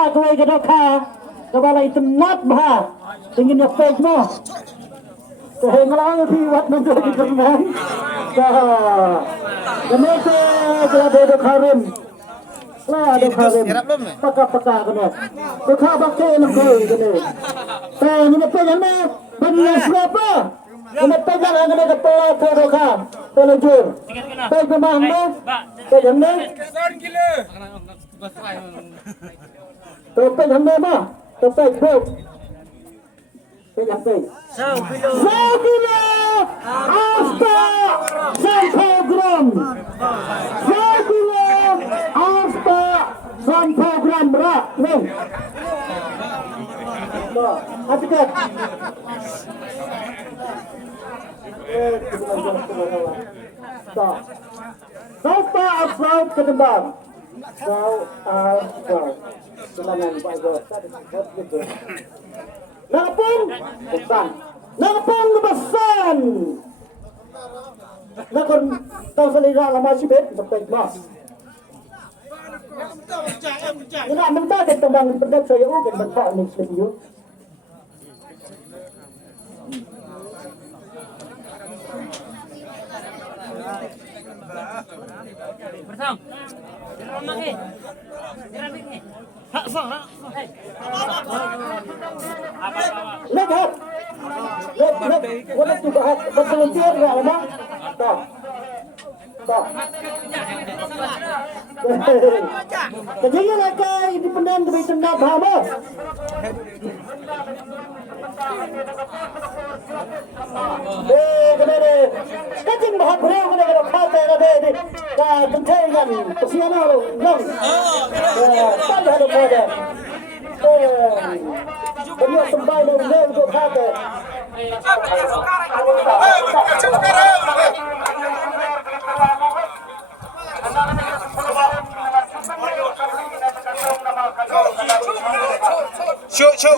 Tinggal kau ke dokter. Kepala itu nak bah. Tinggal nak peg mo. Sehingga di wat nanti di kerman. Kenapa ada dokterin? Lah ada dokterin. Peka kena. Peka pakai nak kau kena. Ini peg mana? Benda siapa? Ini peg yang kena kepala tu dokter. Pelajur. Peg mana? Peg mana? Topeng hamba mah. Topeng bro. Topeng. Sakila. Asta. Program. Sakila. Asta. Program berat. Nih. Nah, hatikan. Sampai asal ke depan. Kau semangat bagus. Napun bukan. Napun besar. Nakon tahu selera lama sibet sampai mas. Ini mentah ke tembang pendak saya kan bentak ni studio. Bersam. Ramah ni. Ramah ni. Hak sah. Lihat. Boleh tu bahas berseluncur ya lama. Tak. Kejadian lagi independen demi tendang bahama. Kena kacing bahan beliau kena kata ada di kencengan kesian orang yang tak ada pada. Beliau sembai dengan untuk kata. Show.